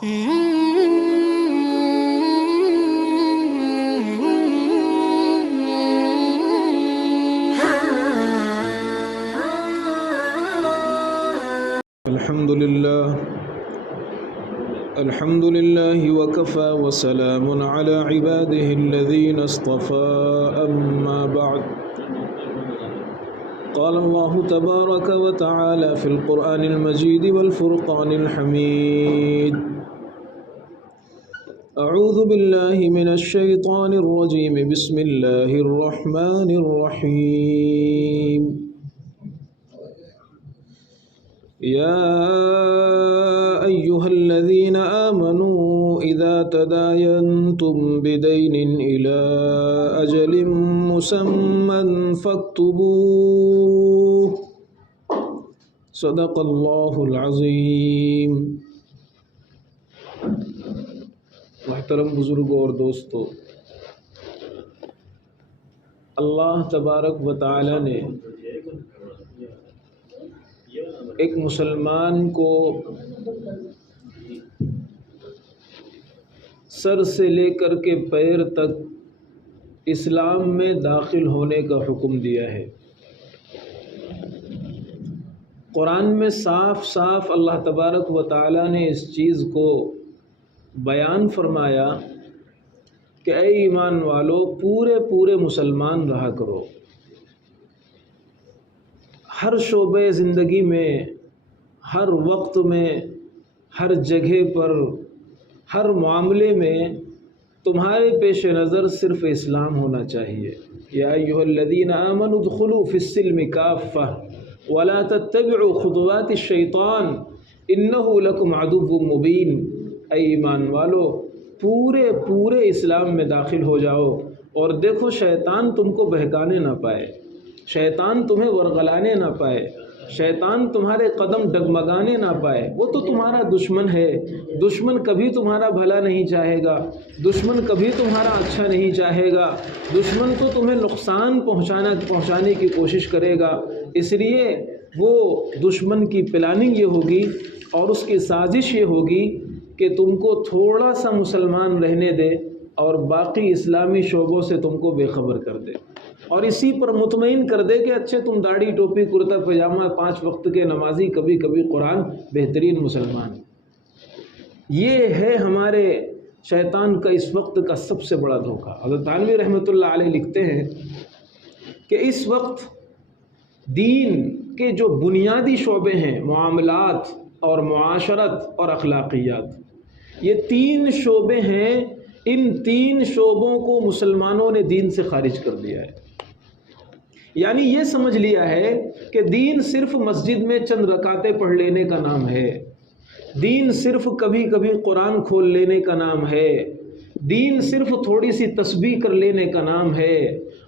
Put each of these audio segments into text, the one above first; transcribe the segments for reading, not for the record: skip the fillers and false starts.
الحمد لله وكفى وسلام على عباده الذين اصطفى أما بعد قال الله تبارك وتعالى في القرآن المجيد والفرقان الحميد أعوذ بالله من الشيطان الرجيم بسم الله الرحمن الرحيم يا أيها الذين آمنوا إذا تداينتم بدين إلى أجل مسمى فاكتبوه صدق الله العظيم۔ محترم بزرگوں اور دوستو، اللہ تبارک و تعالی نے ایک مسلمان کو سر سے لے کر کے پیر تک اسلام میں داخل ہونے کا حکم دیا ہے۔ قرآن میں صاف صاف اللہ تبارک و تعالی نے اس چیز کو بیان فرمایا کہ اے ایمان والو، پورے مسلمان رہا کرو۔ ہر شعبے زندگی میں، ہر وقت میں، ہر جگہ پر، ہر معاملے میں تمہارے پیش نظر صرف اسلام ہونا چاہیے۔ یا ایھا الذین آمنوا ادخلوا فی السلم کافۃ ولا تتبعوا خطوات الشیطان انہ لکم عدو مبین۔ اے ایمان والو، پورے اسلام میں داخل ہو جاؤ اور دیکھو شیطان تم کو بہکانے نہ پائے، شیطان تمہیں ورغلانے نہ پائے، شیطان تمہارے قدم ڈگمگانے نہ پائے۔ وہ تو تمہارا دشمن ہے، دشمن کبھی تمہارا بھلا نہیں چاہے گا، دشمن کبھی تمہارا اچھا نہیں چاہے گا، دشمن تو تمہیں نقصان پہنچانے کی کوشش کرے گا۔ اس لیے وہ دشمن کی پلاننگ یہ ہوگی اور اس کی سازش یہ ہوگی کہ تم کو تھوڑا سا مسلمان رہنے دے اور باقی اسلامی شعبوں سے تم کو بے خبر کر دے، اور اسی پر مطمئن کر دے کہ اچھے تم داڑھی ٹوپی کرتا پاجامہ 5 وقت کے نمازی، کبھی کبھی قرآن، بہترین مسلمان۔ یہ ہے ہمارے شیطان کا اس وقت کا سب سے بڑا دھوکہ۔ حضرت تھانوی رحمۃ اللہ علیہ لکھتے ہیں کہ اس وقت دین کے جو بنیادی شعبے ہیں، معاملات اور معاشرت اور اخلاقیات، یہ 3 شعبے ہیں، ان 3 شعبوں کو مسلمانوں نے دین سے خارج کر دیا ہے۔ یعنی یہ سمجھ لیا ہے کہ دین صرف مسجد میں چند رکعتیں پڑھ لینے کا نام ہے، دین صرف کبھی کبھی قرآن کھول لینے کا نام ہے، دین صرف تھوڑی سی تسبیح کر لینے کا نام ہے،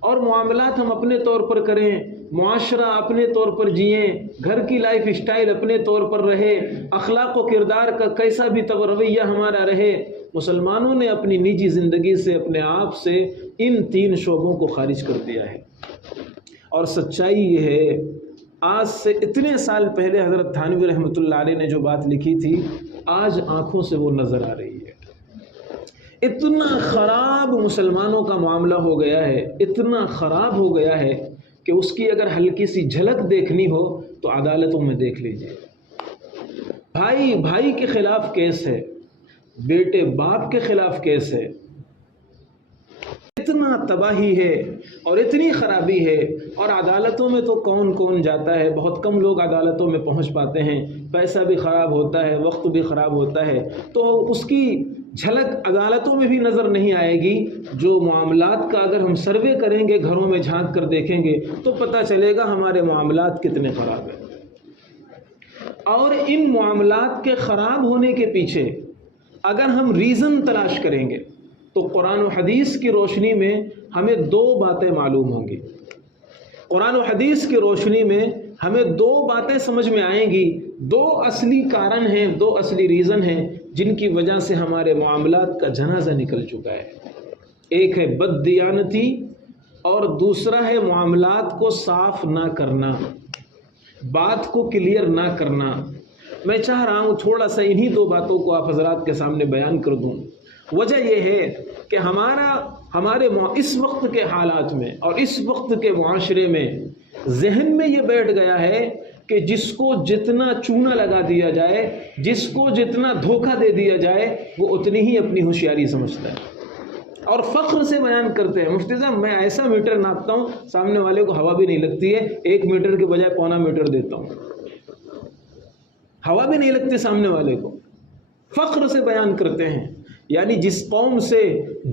اور معاملات ہم اپنے طور پر کریں، معاشرہ اپنے طور پر جئیں، گھر کی لائف اسٹائل اپنے طور پر رہے، اخلاق و کردار کا کیسا بھی رویہ ہمارا رہے۔ مسلمانوں نے اپنی نجی زندگی سے، اپنے آپ سے ان 3 شعبوں کو خارج کر دیا ہے۔ اور سچائی یہ ہے، آج سے اتنے سال پہلے حضرت تھانوی رحمۃ اللہ علیہ نے جو بات لکھی تھی، آج آنکھوں سے وہ نظر آ رہی ہے۔ اتنا خراب مسلمانوں کا معاملہ ہو گیا ہے، اتنا خراب ہو گیا ہے کہ اس کی اگر ہلکی سی جھلک دیکھنی ہو تو عدالتوں میں دیکھ لیجئے۔ بھائی کے خلاف کیس ہے، بیٹے باپ کے خلاف کیس ہے۔ اتنا تباہی ہے اور اتنی خرابی ہے، اور عدالتوں میں تو کون جاتا ہے، بہت کم لوگ عدالتوں میں پہنچ پاتے ہیں، پیسہ بھی خراب ہوتا ہے، وقت بھی خراب ہوتا ہے، تو اس کی جھلک عدالتوں میں بھی نظر نہیں آئے گی۔ جو معاملات کا اگر ہم سروے کریں گے، گھروں میں جھانک کر دیکھیں گے تو پتہ چلے گا ہمارے معاملات کتنے خراب ہیں۔ اور ان معاملات کے خراب ہونے کے پیچھے اگر ہم ریزن تلاش کریں گے تو قرآن و حدیث کی روشنی میں ہمیں 2 باتیں معلوم ہوں گی۔ قرآن و حدیث کی روشنی میں ہمیں 2 باتیں سمجھ میں آئیں گی، 2 اصلی کارن ہیں، 2 اصلی ریزن ہیں جن کی وجہ سے ہمارے معاملات کا جنازہ نکل چکا ہے۔ ایک ہے بد دیانتی اور دوسرا ہے معاملات کو صاف نہ کرنا، بات کو کلیئر نہ کرنا، میں چاہ رہا ہوں تھوڑا سا انہی دو باتوں کو آپ حضرات کے سامنے بیان کر دوں۔ وجہ یہ ہے کہ ہمارے اس وقت کے حالات میں اور اس وقت کے معاشرے میں ذہن میں یہ بیٹھ گیا ہے کہ جس کو جتنا چونا لگا دیا جائے، جس کو جتنا دھوکہ دے دیا جائے، وہ اتنی ہی اپنی ہوشیاری سمجھتا ہے اور فخر سے بیان کرتے ہیں، مفتی صاحب میں ایسا میٹر ناپتا ہوں سامنے والے کو ہوا بھی نہیں لگتی ہے، 1 میٹر کے بجائے 1.25 میٹر دیتا ہوں، ہوا بھی نہیں لگتی سامنے والے کو، فخر سے بیان کرتے ہیں۔ یعنی جس قوم سے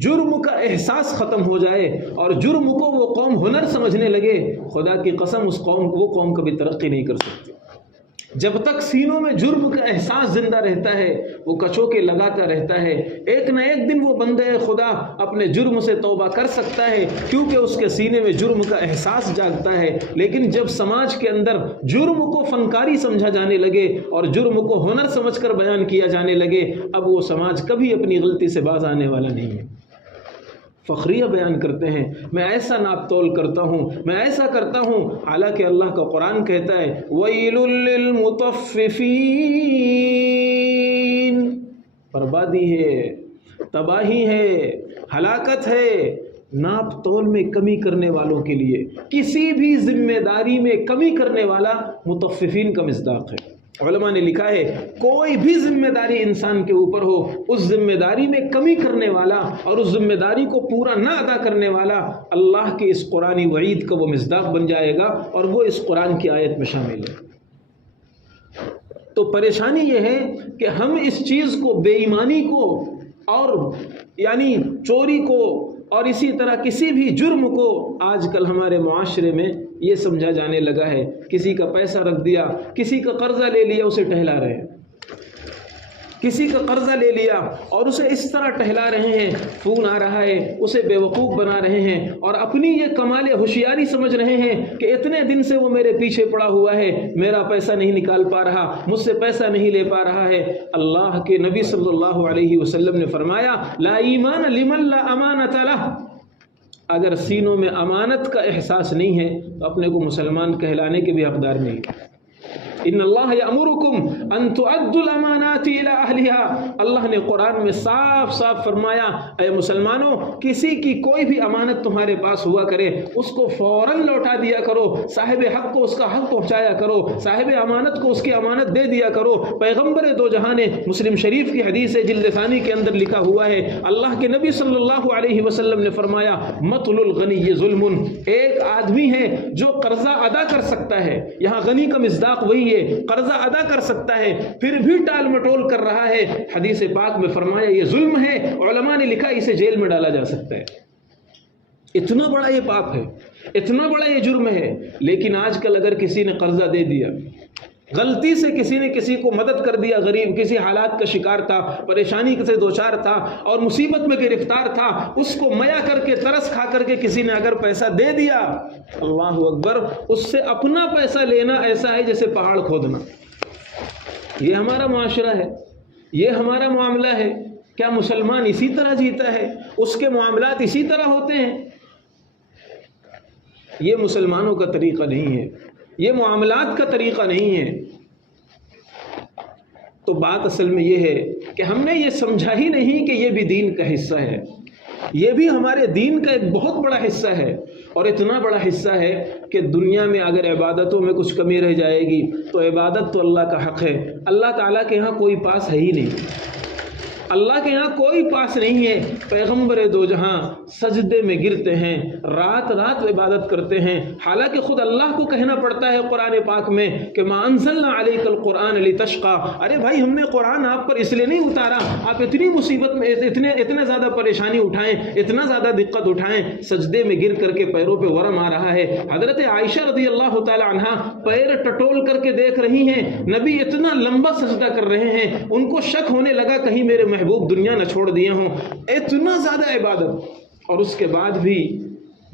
جرم کا احساس ختم ہو جائے اور جرم کو وہ قوم ہنر سمجھنے لگے، خدا کی قسم وہ قوم کبھی ترقی نہیں کر سکتی۔ جب تک سینوں میں جرم کا احساس زندہ رہتا ہے، وہ کچوکے لگاتا رہتا ہے، ایک نہ ایک دن وہ بندے خدا اپنے جرم سے توبہ کر سکتا ہے کیونکہ اس کے سینے میں جرم کا احساس جاگتا ہے۔ لیکن جب سماج کے اندر جرم کو فنکاری سمجھا جانے لگے اور جرم کو ہنر سمجھ کر بیان کیا جانے لگے، اب وہ سماج کبھی اپنی غلطی سے باز آنے والا نہیں ہے۔ فخریہ بیان کرتے ہیں، میں ایسا ناپ تول کرتا ہوں، میں ایسا کرتا ہوں، حالانکہ اللہ کا قرآن کہتا ہے وَيْلٌ لِّلْمُطَفِّفِينَ، بربادی ہے، تباہی ہے، ہلاکت ہے ناپ تول میں کمی کرنے والوں کے لیے۔ کسی بھی ذمہ داری میں کمی کرنے والا مطففین کا مصداق ہے۔ علماء نے لکھا ہے کوئی بھی ذمہ داری انسان کے اوپر ہو، اس ذمہ داری میں کمی کرنے والا اور اس ذمہ داری کو پورا نہ ادا کرنے والا اللہ کے اس قرآنی وعید کا وہ مصداق بن جائے گا اور وہ اس قرآن کی آیت میں شامل ہے۔ تو پریشانی یہ ہے کہ ہم اس چیز کو، بے ایمانی کو اور یعنی چوری کو اور اسی طرح کسی بھی جرم کو آج کل ہمارے معاشرے میں یہ سمجھا جانے لگا ہے، کسی کا پیسہ رکھ دیا، کسی کا قرضہ لے لیا، اسے ٹہلا رہے ہیں، کسی کا قرضہ لے لیا اور اسے اس طرح ٹہلا رہے ہیں، فون آ رہا ہے، اسے بے وقوف بنا رہے ہیں اور اپنی یہ کمال ہوشیاری سمجھ رہے ہیں کہ اتنے دن سے وہ میرے پیچھے پڑا ہوا ہے، میرا پیسہ نہیں نکال پا رہا، مجھ سے پیسہ نہیں لے پا رہا ہے۔ اللہ کے نبی صلی اللہ علیہ وسلم نے فرمایا لا ایمان لمن لا امانت لہ، اگر سینوں میں امانت کا احساس نہیں ہے تو اپنے کو مسلمان کہلانے کے بھی حقدار نہیں۔ ان اللہ یامرکم ان تؤدوا الامانات الی اہلها، اللہ نے قرآن میں صاف صاف فرمایا اے مسلمانوں، کسی کی کوئی بھی امانت تمہارے پاس ہوا کرے اس کو فوراً لوٹا دیا کرو، صاحب حق کو اس کا حق پہنچایا کرو، صاحب امانت کو اس کی امانت دے دیا کرو۔ پیغمبر دو جہاں نے مسلم شریف کی حدیث جلد ثانی کے اندر لکھا ہوا ہے، اللہ کے نبی صلی اللہ علیہ وسلم نے فرمایا مطل الغنی ظلم، ایک آدمی ہے جو قرضہ ادا کر سکتا ہے، یہاں غنی کا مصداق وہی ہے، قرضہ ادا کر سکتا ہے پھر بھی ٹال مٹول کر رہا ہے، حدیث پاک میں فرمایا یہ ظلم ہے، علماء نے لکھا اسے جیل میں ڈالا جا سکتا ہے۔ اتنا بڑا یہ پاپ ہے، اتنا بڑا یہ جرم ہے۔ لیکن آج کل اگر کسی نے قرضہ دے دیا، غلطی سے کسی نے کسی کو مدد کر دیا، غریب کسی حالات کا شکار تھا، پریشانی سے دوچار تھا اور مصیبت میں گرفتار تھا، اس کو میا کر کے ترس کھا کر کے کسی نے اگر پیسہ دے دیا، اللہ اکبر، اس سے اپنا پیسہ لینا ایسا ہے جیسے پہاڑ کھودنا۔ یہ ہمارا معاشرہ ہے، یہ ہمارا معاملہ ہے۔ کیا مسلمان اسی طرح جیتا ہے؟ اس کے معاملات اسی طرح ہوتے ہیں؟ یہ مسلمانوں کا طریقہ نہیں ہے، یہ معاملات کا طریقہ نہیں ہے۔ تو بات اصل میں یہ ہے کہ ہم نے یہ سمجھا ہی نہیں کہ یہ بھی دین کا حصہ ہے، یہ بھی ہمارے دین کا ایک بہت بڑا حصہ ہے، اور اتنا بڑا حصہ ہے کہ دنیا میں اگر عبادتوں میں کچھ کمی رہ جائے گی تو عبادت تو اللہ کا حق ہے، اللہ تعالیٰ کے ہاں کوئی پاس ہے ہی نہیں، اللہ کے ہاں کوئی پاس نہیں ہے۔ پیغمبر دو جہاں سجدے میں گرتے ہیں، رات رات عبادت کرتے ہیں، حالانکہ خود اللہ کو کہنا پڑتا ہے قرآن پاک میں کہ ما انزلنا علیک القرآن لتشقى، ارے بھائی ہم نے قرآن آپ پر اس لیے نہیں اتارا آپ اتنی مصیبت میں اتنے زیادہ پریشانی اٹھائیں، اتنا زیادہ دقت اٹھائیں۔ سجدے میں گر کر کے پیروں پہ ورم آ رہا ہے، حضرت عائشہ رضی اللہ تعالی عنہا پیر ٹٹول کر کے دیکھ رہی ہیں، نبی اتنا لمبا سجدہ کر رہے ہیں، ان کو شک ہونے لگا کہیں میرے محبوب دنیا نہ چھوڑ دیے ہوں، اتنا زیادہ عبادت، اور اس کے بعد بھی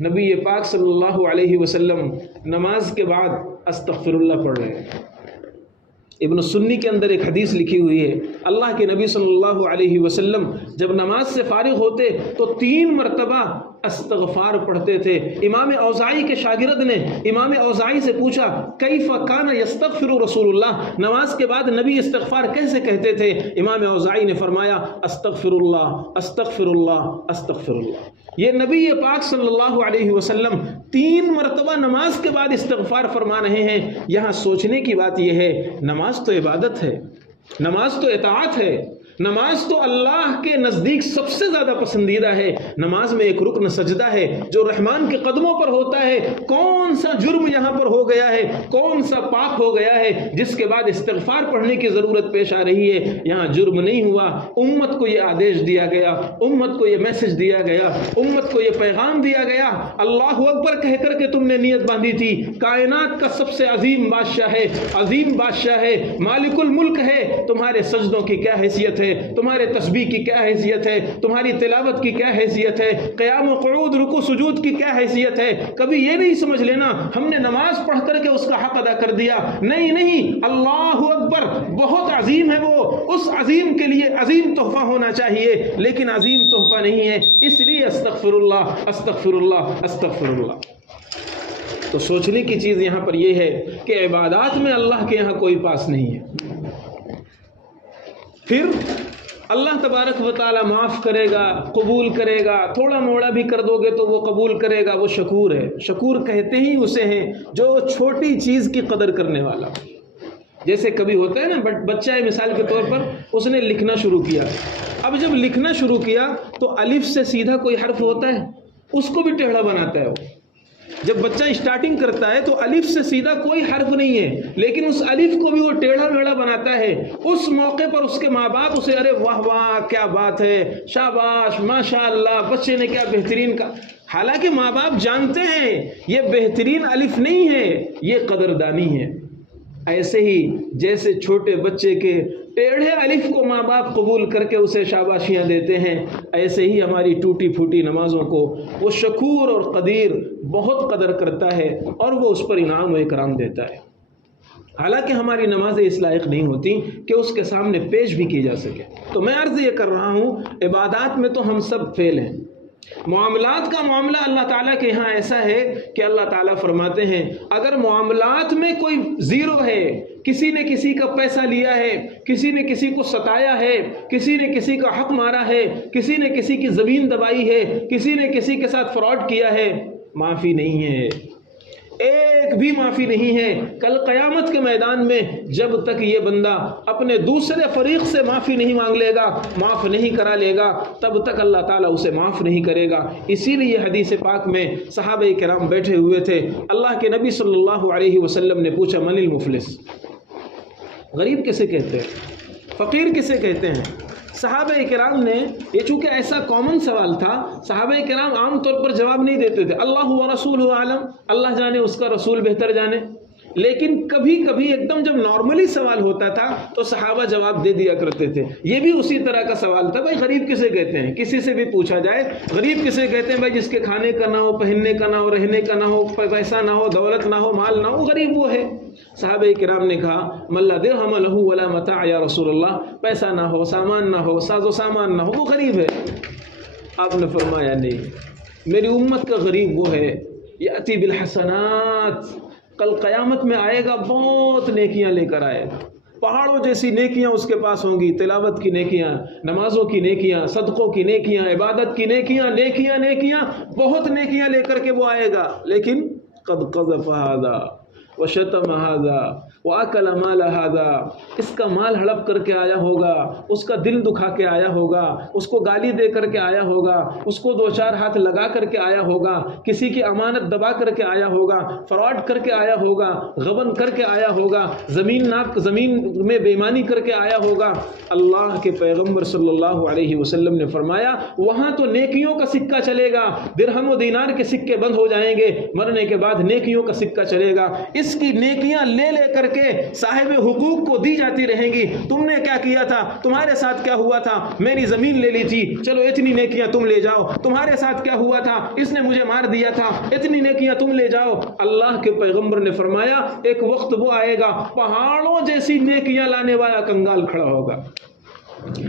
نبی پاک صلی اللہ علیہ وسلم نماز کے بعد استغفر اللہ پڑھ رہے ہیں۔ ابن سنی کے اندر ایک حدیث لکھی ہوئی ہے، اللہ کے نبی صلی اللہ علیہ وسلم جب نماز سے فارغ ہوتے تو 3 مرتبہ استغفار پڑھتے تھے۔ امام اوزاعی کے شاگرد نے امام اوزاعی سے پوچھا کیف کان یستغفر رسول اللہ، نماز کے بعد نبی استغفار کیسے کہتے تھے؟ امام اوزاعی نے فرمایا استغفر اللہ استغفر اللہ استغفر اللہ۔ یہ نبی پاک صلی اللہ علیہ وسلم 3 مرتبہ نماز کے بعد استغفار فرما رہے ہیں۔ یہاں سوچنے کی بات یہ ہے، نماز تو عبادت ہے، نماز تو اطاعت ہے، نماز تو اللہ کے نزدیک سب سے زیادہ پسندیدہ ہے۔ نماز میں ایک رکن سجدہ ہے جو رحمان کے قدموں پر ہوتا ہے۔ کون سا جرم یہاں پر ہو گیا ہے، کون سا پاپ ہو گیا ہے جس کے بعد استغفار پڑھنے کی ضرورت پیش آ رہی ہے؟ یہاں جرم نہیں ہوا، امت کو یہ آدیش دیا گیا، امت کو یہ میسج دیا گیا، امت کو یہ پیغام دیا گیا، اللہ اکبر کہہ کر کے تم نے نیت باندھی تھی، کائنات کا سب سے عظیم بادشاہ ہے، عظیم بادشاہ ہے، مالک الملک ہے، تمہارے سجدوں کی کیا حیثیت ہے، تمہارے تسبیح کی کیا حیثیت ہے، تمہاری تلاوت کی کیا حیثیت ہے، قیام و قعود رکوع سجود کی کیا حیثیت ہے؟ کبھی یہ نہیں سمجھ لینا ہم نے نماز پڑھ کر کے اس کا حق ادا کر دیا، نہیں نہیں، اللہ اکبر بہت عظیم ہے وہ، اس عظیم کے لیے عظیم تحفہ ہونا چاہیے، لیکن عظیم تحفہ نہیں ہے، اس لیے استغفر اللہ استغفر اللہ استغفر اللہ۔ تو سوچنے کی چیز یہاں پر یہ ہے کہ عبادات میں اللہ کے یہاں کوئی پاس نہیں ہے۔ پھر اللہ تبارک و تعالی معاف کرے گا، قبول کرے گا، تھوڑا موڑا بھی کر دو گے تو وہ قبول کرے گا، وہ شکور ہے۔ شکور کہتے ہی اسے ہیں جو چھوٹی چیز کی قدر کرنے والا۔ جیسے کبھی ہوتا ہے نا، بچہ ہے مثال کے طور پر، اس نے لکھنا شروع کیا، اب جب لکھنا شروع کیا تو الف سے سیدھا کوئی حرف ہوتا ہے، اس کو بھی ٹیڑھا بناتا ہے وہ۔ جب بچہ اسٹارٹنگ کرتا ہے تو الف سے سیدھا کوئی حرف نہیں ہے، لیکن اس الف کو بھی وہ ٹیڑھا میڑھا بناتا ہے۔ اس موقع پر اس کے ماں باپ اسے ارے واہ واہ کیا بات ہے، شاباش ماشاء اللہ، بچے نے کیا بہترین کا، حالانکہ ماں باپ جانتے ہیں یہ بہترین الف نہیں ہے، یہ قدردانی ہے۔ ایسے ہی جیسے چھوٹے بچے کے ٹیڑھے الف کو ماں باپ قبول کر کے اسے شاباشیاں دیتے ہیں، ایسے ہی ہماری ٹوٹی پھوٹی نمازوں کو وہ شکور اور قدیر بہت قدر کرتا ہے اور وہ اس پر انعام و اکرام دیتا ہے۔ حالانکہ ہماری نمازیں اس لائق نہیں ہوتی کہ اس کے سامنے پیش بھی کی جا سکے۔ تو میں عرض یہ کر رہا ہوں، عبادات میں تو ہم سب فیل ہیں۔ معاملات کا معاملہ اللہ تعالیٰ کے یہاں ایسا ہے کہ اللہ تعالیٰ فرماتے ہیں اگر معاملات میں کوئی زیرو ہے، کسی نے کسی کا پیسہ لیا ہے، کسی نے کسی کو ستایا ہے، کسی نے کسی کا حق مارا ہے، کسی نے کسی کی زمین دبائی ہے، کسی نے کسی کے ساتھ فراڈ کیا ہے، معافی نہیں ہے، ایک بھی معافی نہیں ہے۔ کل قیامت کے میدان میں جب تک یہ بندہ اپنے دوسرے فریق سے معافی نہیں مانگ لے گا، معاف نہیں کرا لے گا، تب تک اللہ تعالیٰ اسے معاف نہیں کرے گا۔ اسی لیے حدیث پاک میں صحابہ کرام بیٹھے ہوئے تھے، اللہ کے نبی صلی اللہ علیہ وسلم نے پوچھا من المفلس، غریب کسے کہتے ہیں، فقیر کسے کہتے ہیں؟ صحابہ کرام نے، یہ چونکہ ایسا کامن سوال تھا، صحابہ کرام عام طور پر جواب نہیں دیتے تھے، اللہ و رسولہ عالم، اللہ جانے اس کا رسول بہتر جانے، لیکن کبھی کبھی ایک دم جب نارملی سوال ہوتا تھا تو صحابہ جواب دے دیا کرتے تھے۔ یہ بھی اسی طرح کا سوال تھا، بھائی غریب کسے کہتے ہیں؟ کسی سے بھی پوچھا جائے غریب کسے کہتے ہیں؟ بھائی جس کے کھانے کا نہ ہو، پہننے کا نہ ہو، رہنے کا نہ ہو، پیسہ نہ ہو، دولت نہ ہو، مال نہ ہو، غریب وہ ہے۔ صحابہ کرام نے کہا من لا درہم لہ ولا متاع یا رسول اللہ، پیسہ نہ ہو، سامان نہ ہو، ساز و سامان نہ ہو، وہ غریب ہے۔ آپ نے فرمایا نہیں، میری امت کا غریب وہ ہے یأتی بالحسنات، کل قیامت میں آئے گا بہت نیکیاں لے کر آئے گا، پہاڑوں جیسی نیکیاں اس کے پاس ہوں گی، تلاوت کی نیکیاں، نمازوں کی نیکیاں، صدقوں کی نیکیاں، عبادت کی نیکیاں، نیکیاں نیکیاں، بہت نیکیاں لے کر کے وہ آئے گا، لیکن قد قذف ھذا وشتم ھذا واکل مال ھذا، اس کا مال ہڑپ کر کے آیا ہوگا، اس کا دل دکھا کے آیا ہوگا، اس کو گالی دے کر کے آیا ہوگا، اس کو دو چار ہاتھ لگا کر کے آیا ہوگا، کسی کی امانت دبا کر کے آیا ہوگا، فراڈ کر کے آیا ہوگا، غبن کر کے آیا ہوگا، زمین میں بے ایمانی کر کے آیا ہوگا۔ اللہ کے پیغمبر صلی اللہ علیہ وسلم نے فرمایا وہاں تو نیکیوں کا سکہ چلے گا، درہم و دینار کے سکے بند ہو جائیں گے، مرنے کے بعد نیکیوں کا سکہ چلے گا، اس کی نیکیاں لے لے کر کے صاحب حقوق کو دی جاتی رہیں گی، تم نے کیا کیا تھا، تمہارے ساتھ کیا ہوا تھا، میری زمین لے لی تھی، چلو اتنی نیکیاں تم لے جاؤ، تمہارے ساتھ کیا ہوا تھا، اس نے مجھے مار دیا تھا، اتنی نیکیاں تم لے جاؤ۔ اللہ کے پیغمبر نے فرمایا ایک وقت وہ آئے گا پہاڑوں جیسی نیکیاں لانے والا کنگال کھڑا ہوگا،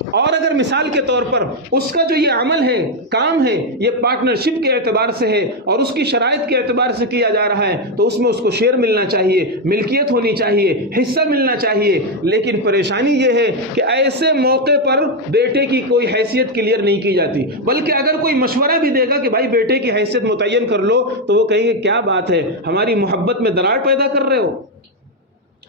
اور اگر مثال کے طور پر اس کا جو یہ عمل ہے، کام ہے، یہ پارٹنرشپ کے اعتبار سے ہے اور اس کی شرائط کے اعتبار سے کیا جا رہا ہے تو اس میں اس کو شیئر ملنا چاہیے، ملکیت ہونی چاہیے، حصہ ملنا چاہیے۔ لیکن پریشانی یہ ہے کہ ایسے موقع پر بیٹے کی کوئی حیثیت کلیئر نہیں کی جاتی، بلکہ اگر کوئی مشورہ بھی دے گا کہ بھائی بیٹے کی حیثیت متعین کر لو تو وہ کہیں گے کیا بات ہے، ہماری محبت میں دراڑ پیدا کر رہے ہو۔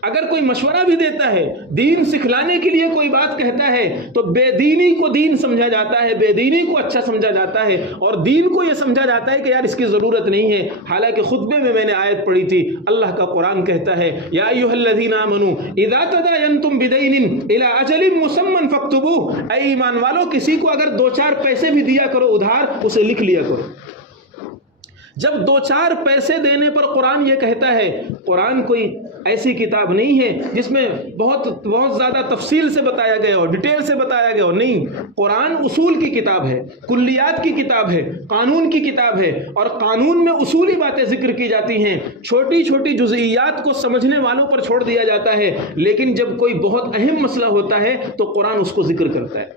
اگر کوئی مشورہ بھی دیتا ہے، دین سکھلانے کے لیے کوئی بات کہتا ہے تو بے دینی کو دین سمجھا جاتا ہے، بے دینی کو اچھا سمجھا جاتا ہے، اور دین کو یہ سمجھا جاتا ہے کہ یار اس کی ضرورت نہیں ہے۔ حالانکہ خطبے میں نے آیت پڑھی تھی، اللہ کا قرآن کہتا ہے یا ایھا الذین آمنوا اذا تداینتم بدین الی اجل مسمى فاکتبوہ، اے ایمان والو کسی کو اگر 2-4 پیسے بھی دیا کرو ادھار، اسے لکھ لیا کرو۔ جب 2-4 پیسے دینے پر قرآن یہ کہتا ہے، قرآن کوئی ایسی کتاب نہیں ہے جس میں بہت زیادہ تفصیل سے بتایا گیا ہو، ڈیٹیل سے بتایا گیا ہو، نہیں، قرآن اصول کی کتاب ہے، کلیات کی کتاب ہے، قانون کی کتاب ہے، اور قانون میں اصولی باتیں ذکر کی جاتی ہیں، چھوٹی چھوٹی جزئیات کو سمجھنے والوں پر چھوڑ دیا جاتا ہے، لیکن جب کوئی بہت اہم مسئلہ ہوتا ہے تو قرآن اس کو ذکر کرتا ہے،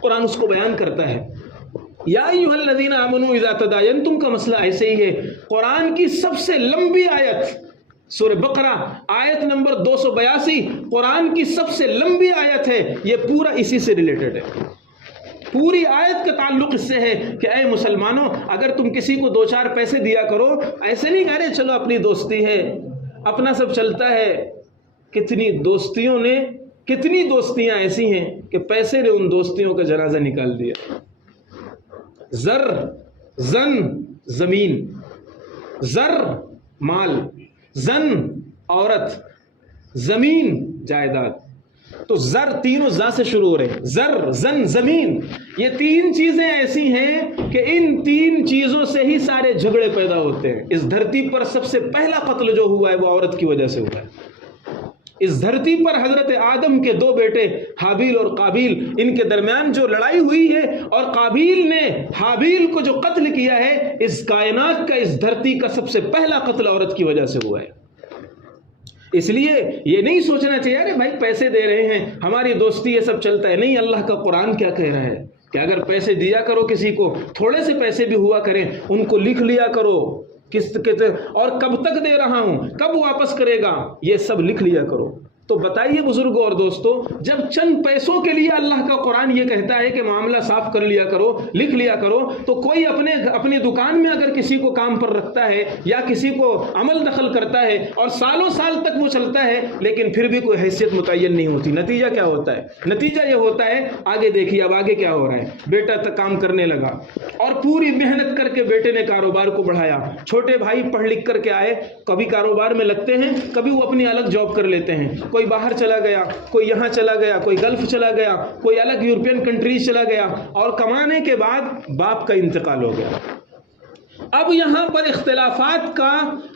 قرآن اس کو بیان کرتا ہے۔ یا ایھا الذین آمنوا اذا تداینتم کا مسئلہ ایسے ہی ہے۔ قرآن کی سب سے لمبی آیت سورہ بقرہ آیت نمبر 282 قرآن کی سب سے لمبی آیت ہے، یہ پورا اسی سے ریلیٹڈ ہے۔ پوری آیت کا تعلق اس سے ہے کہ اے مسلمانوں اگر تم کسی کو 2-4 پیسے دیا کرو، ایسے نہیں کہہ رہے چلو اپنی دوستی ہے، اپنا سب چلتا ہے۔ کتنی دوستیاں ایسی ہیں کہ پیسے نے ان دوستیوں کا جنازہ نکال دیا۔ زر زن زمین، زر مال، زن عورت، زمین جائیداد، تو زر تینوں زا سے شروع ہو رہے ہیں، زر زن زمین، یہ 3 چیزیں ایسی ہیں کہ ان 3 چیزوں سے ہی سارے جھگڑے پیدا ہوتے ہیں۔ اس دھرتی پر سب سے پہلا قتل جو ہوا ہے وہ عورت کی وجہ سے ہوا ہے۔ اس دھرتی پر حضرت آدم کے 2 بیٹے حابیل اور قابیل، ان کے درمیان جو لڑائی ہوئی ہے اور قابیل نے حابیل کو جو قتل کیا ہے، اس کائنات کا، اس دھرتی کا سب سے پہلا قتل عورت کی وجہ سے ہوا ہے۔ اس لیے یہ نہیں سوچنا چاہیے ارے بھائی پیسے دے رہے ہیں ہماری دوستی یہ سب چلتا ہے، نہیں، اللہ کا قرآن کیا کہہ رہا ہے کہ اگر پیسے دیا کرو کسی کو، تھوڑے سے پیسے بھی ہوا کریں، ان کو لکھ لیا کرو، اور کب تک دے رہا ہوں، کب واپس کرے گا، یہ سب لکھ لیا کرو۔ تو بتائیے بزرگوں اور دوستوں، جب چند پیسوں کے لیے اللہ کا قرآن یہ کہتا ہے کہ معاملہ صاف کر لیا کرو، لکھ لیا کرو، تو کوئی اپنی دکان میں اگر کسی کو کام پر رکھتا ہے یا کسی کو عمل دخل کرتا ہے اور سالوں سال تک وہ چلتا ہے لیکن پھر بھی کوئی حیثیت متعین نہیں ہوتی، نتیجہ کیا ہوتا ہے؟ نتیجہ یہ ہوتا ہے، آگے دیکھیے اب آگے کیا ہو رہا ہے۔ بیٹا تک کام کرنے لگا اور پوری محنت کر کے بیٹے نے کاروبار کو بڑھایا، چھوٹے بھائی پڑھ لکھ کر کے آئے، کبھی کاروبار میں لگتے ہیں، کبھی وہ اپنی الگ جاب کر لیتے ہیں، کوئی باہر چلا گیا، کوئی یہاں چلا گیا، کوئی گلف چلا گیا، کوئی الگ یورپین کنٹریز چلا گیا، اور کمانے کے بعد باپ کا انتقال ہو گیا۔ اب یہاں پر اختلافات کا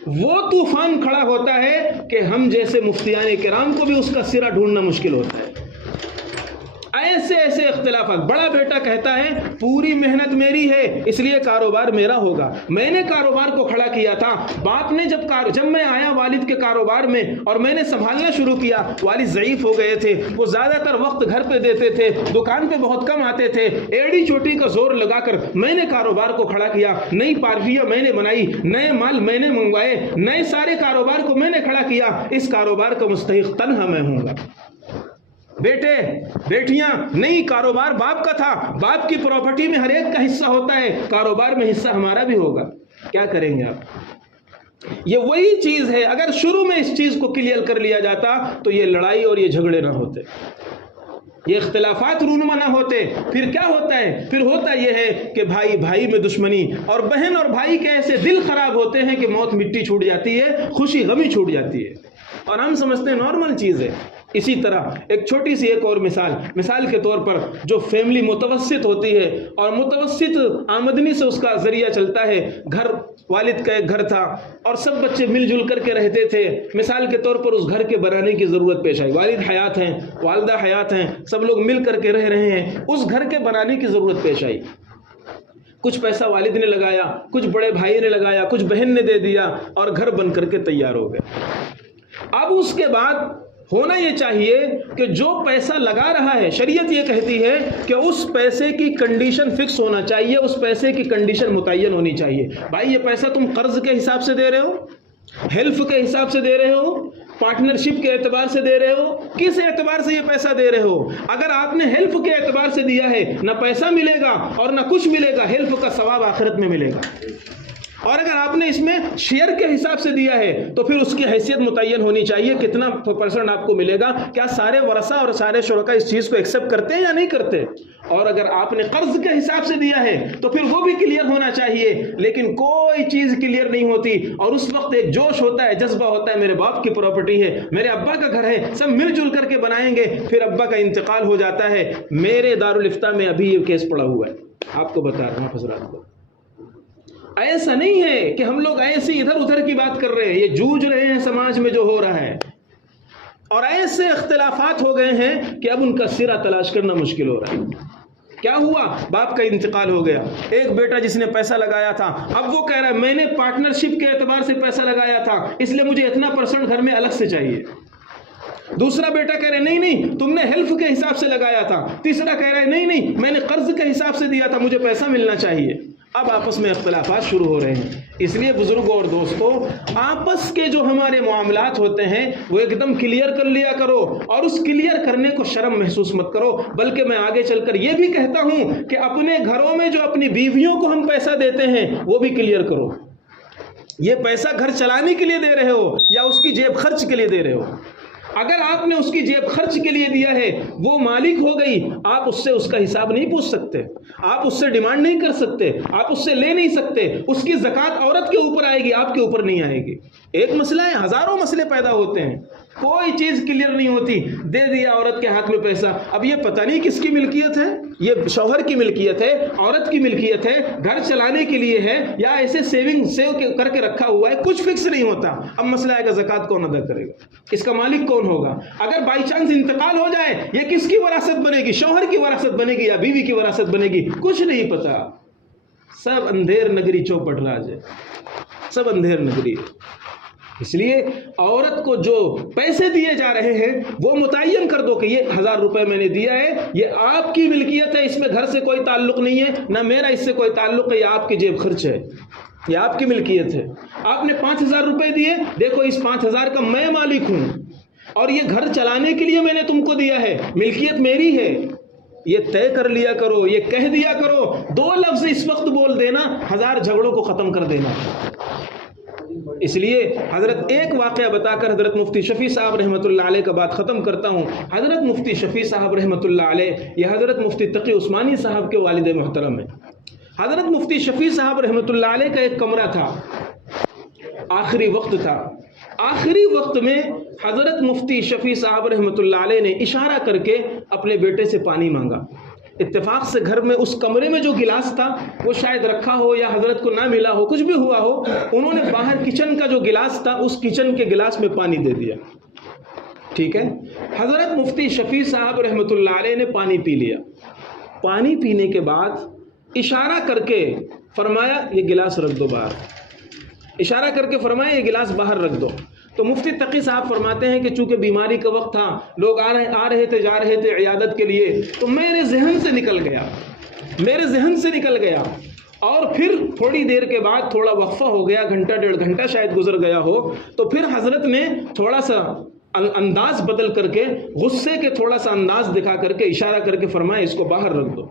وہ طوفان کھڑا ہوتا ہے کہ ہم جیسے مفتیان کرام کو بھی اس کا سرا ڈھونڈنا مشکل ہوتا ہے۔ ایسے اختلافات، بڑا بیٹا کہتا ہے پوری محنت میری ہے اس لیے کاروبار میرا ہوگا، میں نے کاروبار کو کھڑا کیا تھا، باپ نے جب میں آیا والد کے کاروبار میں اور میں نے سنبھالنا شروع کیا، والد ضعیف ہو گئے تھے، وہ زیادہ تر وقت گھر پہ دیتے تھے، دکان پہ بہت کم آتے تھے، ایڑی چوٹی کا زور لگا کر میں نے کاروبار کو کھڑا کیا، نئی پارٹیاں میں نے بنائی، نئے مال میں نے منگوائے، نئے سارے کاروبار کو میں نے کھڑا کیا، اس کاروبار کا مستحق تنہا میں ہوں گا۔ بیٹے بیٹیاں، نہیں، کاروبار باپ کا تھا، باپ کی پراپرٹی میں ہر ایک کا حصہ ہوتا ہے، کاروبار میں حصہ ہمارا بھی ہوگا، کیا کریں گے آپ؟ یہ وہی چیز ہے، اگر شروع میں اس چیز کو کلیئر کر لیا جاتا تو یہ لڑائی اور یہ جھگڑے نہ ہوتے، یہ اختلافات رونما نہ ہوتے۔ پھر کیا ہوتا ہے؟ پھر ہوتا یہ ہے کہ بھائی بھائی میں دشمنی، اور بہن اور بھائی کے ایسے دل خراب ہوتے ہیں کہ موت مٹی چھوٹ جاتی ہے، خوشی غمی چھوٹ جاتی ہے، اور ہم سمجھتے ہیں نارمل چیز ہے۔ اسی طرح ایک چھوٹی سی ایک اور مثال کے طور پر، جو فیملی متوسط ہوتی ہے اور متوسط آمدنی سے اس کا ذریعہ چلتا ہے، گھر، والد کا ایک گھر تھا اور سب بچے مل جل کر کے رہتے تھے، مثال کے طور پر اس گھر کے بنانے کی ضرورت پیش آئی، والد حیات ہیں، والدہ حیات ہیں، سب لوگ مل کر کے رہ رہے ہیں، اس گھر کے بنانے کی ضرورت پیش آئی، کچھ پیسہ والد نے لگایا، کچھ بڑے بھائی نے لگایا، کچھ بہن نے دے دیا، اور گھر بن کر کے تیار ہو گیا۔ اب اس کے بعد ہونا یہ چاہیے کہ جو پیسہ لگا رہا ہے شریعت یہ کہتی ہے کہ اس پیسے کی کنڈیشن فکس ہونا چاہیے، اس پیسے کی کنڈیشن متعین ہونی چاہیے۔ بھائی یہ پیسہ تم قرض کے حساب سے دے رہے ہو، ہیلف کے حساب سے دے رہے ہو، پارٹنرشپ کے اعتبار سے دے رہے ہو، کس اعتبار سے یہ پیسہ دے رہے ہو؟ اگر آپ نے ہیلف کے اعتبار سے دیا ہے نہ پیسہ ملے گا اور نہ کچھ ملے گا، ہیلف کا ثواب آخرت میں ملے گا۔ اور اگر آپ نے اس میں شیئر کے حساب سے دیا ہے تو پھر اس کی حیثیت متعین ہونی چاہیے، کتنا پرسنٹ آپ کو ملے گا، کیا سارے ورثہ اور سارے شرکا اس چیز کو ایکسیپٹ کرتے ہیں یا نہیں کرتے؟ اور اگر آپ نے قرض کے حساب سے دیا ہے تو پھر وہ بھی کلیئر ہونا چاہیے، لیکن کوئی چیز کلیئر نہیں ہوتی اور اس وقت ایک جوش ہوتا ہے، جذبہ ہوتا ہے، میرے باپ کی پراپرٹی ہے، میرے ابا کا گھر ہے، سب مل جل کر کے بنائیں گے، پھر ابا کا انتقال ہو جاتا ہے۔ میرے دارالفتہ میں ابھی یہ کیس پڑا ہوا ہے، آپ کو بتا رہا ہوں حضرات کو۔ ایسا نہیں ہے کہ ہم لوگ ایسی ادھر ادھر کی بات کر رہے ہیں، یہ جوجھ رہے ہیں سماج میں جو ہو رہا ہے، اور ایسے اختلافات ہو گئے ہیں کہ اب ان کا سرا تلاش کرنا مشکل ہو رہا ہے۔ کیا ہوا؟ باپ کا انتقال ہو گیا، ایک بیٹا جس نے پیسہ لگایا تھا اب وہ کہہ رہا ہے میں نے پارٹنرشپ کے اعتبار سے پیسہ لگایا تھا اس لیے مجھے اتنا پرسنٹ گھر میں الگ سے چاہیے۔ دوسرا بیٹا کہہ رہے نہیں تم نے ہیلف کے حساب سے لگایا تھا۔ تیسرا کہہ رہا ہے نہیں میں نے قرض کے حساب سے دیا تھا، مجھے پیسہ ملنا چاہیے۔ اب آپس میں اختلافات شروع ہو رہے ہیں۔ اس لیے بزرگوں اور دوستوں، آپس کے جو ہمارے معاملات ہوتے ہیں وہ ایک دم کلیئر کر لیا کرو، اور اس کلیئر کرنے کو شرم محسوس مت کرو، بلکہ میں آگے چل کر یہ بھی کہتا ہوں کہ اپنے گھروں میں جو اپنی بیویوں کو ہم پیسہ دیتے ہیں وہ بھی کلیئر کرو۔ یہ پیسہ گھر چلانے کے لیے دے رہے ہو یا اس کی جیب خرچ کے لیے دے رہے ہو؟ اگر آپ نے اس کی جیب خرچ کے لیے دیا ہے، وہ مالک ہو گئی، آپ اس سے اس کا حساب نہیں پوچھ سکتے، آپ اس سے ڈیمانڈ نہیں کر سکتے، آپ اس سے لے نہیں سکتے۔ اس کی زکوٰۃ عورت کے اوپر آئے گی، آپ کے اوپر نہیں آئے گی۔ ایک مسئلہ ہے، ہزاروں مسئلے پیدا ہوتے ہیں، کوئی چیز کلیئر نہیں ہوتی۔ دے دیا عورت کے ہاتھ میں پیسہ، اب یہ پتہ نہیں کس کی ملکیت ہے، یہ شوہر کی ملکیت ہے، عورت کی ملکیت ہے، گھر چلانے کے لیے ہے یا ایسے سیو کر کے رکھا ہوا ہے، کچھ فکس نہیں ہوتا۔ اب مسئلہ ہے کہ زکوٰۃ کون ادا کرے گا، اس کا مالک کون ہوگا؟ اگر بائی چانس انتقال ہو جائے یہ کس کی وراثت بنے گی؟ شوہر کی وراثت بنے گی یا بیوی کی وراثت بنے گی؟ کچھ نہیں پتا۔ سب اندھیر نگری چوپٹ راج ہے، سب اندھیر نگری ہے۔ اس لیے عورت کو جو پیسے دیے جا رہے ہیں وہ متعین کر دو کہ یہ 1000 روپے میں نے دیا ہے، یہ آپ کی ملکیت ہے، اس میں گھر سے کوئی تعلق نہیں ہے، نہ میرا اس سے کوئی تعلق ہے، یہ آپ کی جیب خرچ ہے، یہ آپ کی ملکیت ہے۔ آپ نے 5000 روپے دیے، دیکھو اس 5000 کا میں مالک ہوں اور یہ گھر چلانے کے لیے میں نے تم کو دیا ہے، ملکیت میری ہے۔ یہ طے کر لیا کرو، یہ کہہ دیا کرو، 2 لفظ اس وقت بول دینا، 1000 جھگڑوں کو ختم کر دینا۔ اس لیے حضرت ایک واقعہ بتا کر حضرت مفتی شفیع صاحب رحمۃ اللہ علیہ کا بات ختم کرتا ہوں۔ حضرت مفتی شفیع صاحب رحمۃ اللہ علیہ یہ حضرت مفتی تقی عثمانی صاحب کے والد محترم ہیں۔ حضرت مفتی شفیع صاحب رحمۃ اللہ علیہ کا ایک کمرہ تھا، آخری وقت تھا، آخری وقت میں حضرت مفتی شفیع صاحب رحمۃ اللہ علیہ نے اشارہ کر کے اپنے بیٹے سے پانی مانگا۔ اتفاق سے گھر میں اس کمرے میں جو گلاس تھا وہ شاید رکھا ہو یا حضرت کو نہ ملا ہو، کچھ بھی ہوا ہو، انہوں نے باہر کچن کا جو گلاس تھا اس کچن کے گلاس میں پانی دے دیا۔ ٹھیک ہے، حضرت مفتی شفیع صاحب رحمۃ اللہ علیہ نے پانی پی لیا۔ پانی پینے کے بعد اشارہ کر کے فرمایا یہ گلاس رکھ دو باہر، اشارہ کر کے فرمایا یہ گلاس باہر رکھ دو۔ تو مفتی تقی صاحب فرماتے ہیں کہ چونکہ بیماری کا وقت تھا، لوگ آ رہے تھے جا رہے تھے عیادت کے لیے، تو میرے ذہن سے نکل گیا، اور پھر تھوڑی دیر کے بعد تھوڑا وقفہ ہو گیا، گھنٹہ 1.5 گھنٹہ شاید گزر گیا ہو، تو پھر حضرت نے تھوڑا سا انداز بدل کر کے، غصے کے تھوڑا سا انداز دکھا کر کے اشارہ کر کے فرمایا اس کو باہر رکھ دو،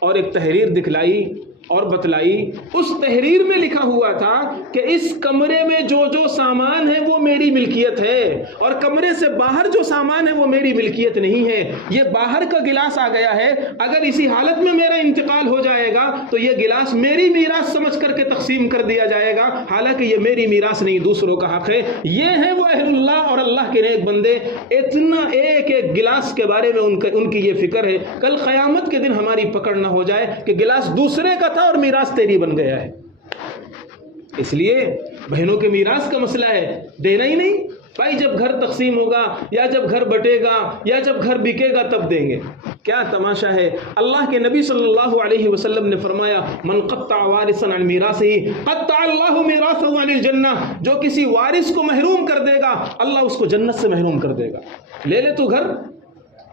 اور ایک تحریر دکھلائی اور بتلائی۔ اس تحریر میں لکھا ہوا تھا کہ اس کمرے میں جو جو سامان ہے وہ میری ملکیت ہے، اور کمرے سے باہر جو سامان ہے وہ میری ملکیت نہیں ہے۔ یہ باہر کا گلاس آ گیا ہے، اگر اسی حالت میں میرا انتقال ہو جائے گا تو یہ گلاس میری میراث سمجھ کر کے تقسیم کر دیا جائے گا، حالانکہ یہ میری میراث نہیں، دوسروں کا حق ہے۔ یہ ہے وہ اہل اللہ اور اللہ کے نیک بندے، اتنا ایک ایک گلاس کے بارے میں ان کی یہ فکر ہے، کل قیامت کے دن ہماری پکڑ نہ ہو جائے کہ گلاس دوسرے کا تھا اور میراث تیری بن گیا ہے۔ اس لیے بہنوں کے میراث کا مسئلہ ہے، دینا ہی نہیں بھائی، جب گھر تقسیم ہوگا یا جب گھر بٹے گا یا جب گھر بکے گا تب دیں گے۔ کیا تماشا ہے. اللہ کے نبی صلی اللہ علیہ وسلم نے فرمایا من قطع وارثا عن میراثہ قطع اللہ میراثہ عن الجنہ. جو کسی وارث کو محروم کر دے گا اللہ اس کو جنت سے محروم کر دے گا. لے لے تو گھر،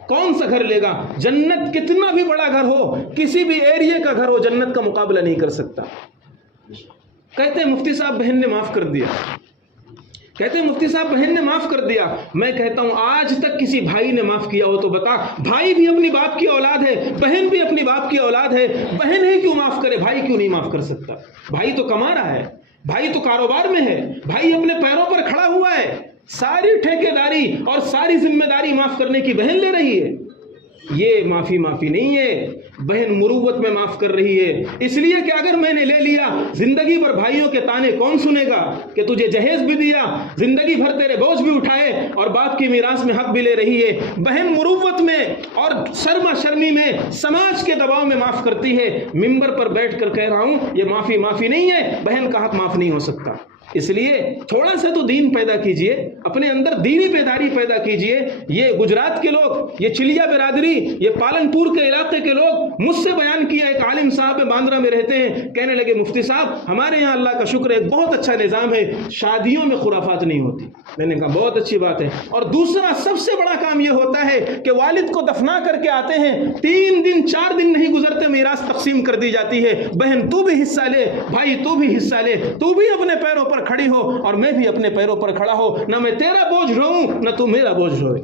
کون سا گھر لے گا؟ جنت کتنا بھی بڑا گھر ہو، کسی بھی ایریے کا گھر ہو، جنت کا مقابلہ نہیں کر سکتا. کہتے ہیں مفتی صاحب بہن نے معاف کر دیا، کہتے ہیں مفتی صاحب بہن نے معاف کر دیا. میں کہتا ہوں آج تک کسی بھائی نے معاف کیا ہو تو بتا. بھائی بھی اپنی باپ کی اولاد ہے، بہن بھی اپنی باپ کی اولاد ہے. بہن ہی کیوں معاف کرے، بھائی کیوں نہیں معاف کر سکتا؟ بھائی تو کما رہا ہے، بھائی تو کاروبار میں ہے، بھائی اپنے پیروں پر کھڑا ہوا ہے. ساری ٹھیکیداری اور ساری ذمہ داری معاف کرنے کی بہن لے رہی ہے. یہ معافی نہیں ہے، بہن مروت میں معاف کر رہی ہے. اس لیے کہ اگر میں نے لے لیا زندگی بھر بھائیوں کے تانے کون سنے گا کہ تجھے جہیز بھی دیا، زندگی بھر تیرے بوجھ بھی اٹھائے اور باپ کی میراث میں حق بھی لے رہی ہے. بہن مروت میں اور شرما شرمی میں سماج کے دباؤ میں معاف کرتی ہے. ممبر پر بیٹھ کر کہہ رہا ہوں یہ معافی نہیں ہے، بہن کا حق معاف نہیں ہو سکتا. اس لیے تھوڑا سا تو دین پیدا کیجئے، اپنے اندر دینی بیداری پیدا کیجئے. یہ گجرات کے لوگ، یہ چلیا برادری، یہ پالن پور کے علاقے کے لوگ مجھ سے بیان کیا. ایک عالم صاحب باندرا میں رہتے ہیں، کہنے لگے مفتی صاحب ہمارے یہاں اللہ کا شکر ہے ایک بہت اچھا نظام ہے، شادیوں میں خرافات نہیں ہوتی. میں نے کہا بہت اچھی بات ہے. اور دوسرا سب سے بڑا کام یہ ہوتا ہے کہ والد کو دفنا کر کے آتے ہیں، 3 دن 4 دن نہیں گزرتے میراث تقسیم کر دی جاتی ہے. بہن تو بھی حصہ لے، بھائی تو بھی حصہ لے، تو بھی اپنے پیروں پر کھڑی ہو اور میں بھی اپنے پیروں پر کھڑا ہو. نہ میں تیرا بوجھ ڈھوؤں نہ تو میرا بوجھ ڈھوئے.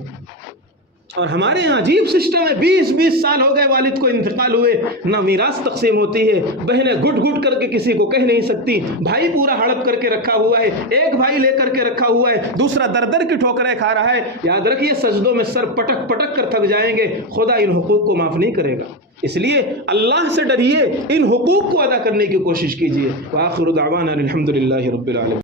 اور ہمارے ہاں عجیب سسٹم ہے، 20 سال ہو گئے والد کو انتقال ہوئے، نہ میراث تقسیم ہوتی ہے. بہنیں گھٹ کر کے کسی کو کہہ نہیں سکتی. بھائی پورا ہڑپ کر کے رکھا ہوا ہے، ایک بھائی لے کر کے رکھا ہوا ہے، دوسرا در کی ٹھوکریں کھا رہا ہے. یاد رکھیے سجدوں میں سر پٹک کر تھک جائیں گے، خدا ان حقوق کو معاف نہیں کرے گا. اس لیے اللہ سے ڈریے، ان حقوق کو ادا کرنے کی کوشش کیجیے. وآخر دعوانا الحمدللہ رب العالمین.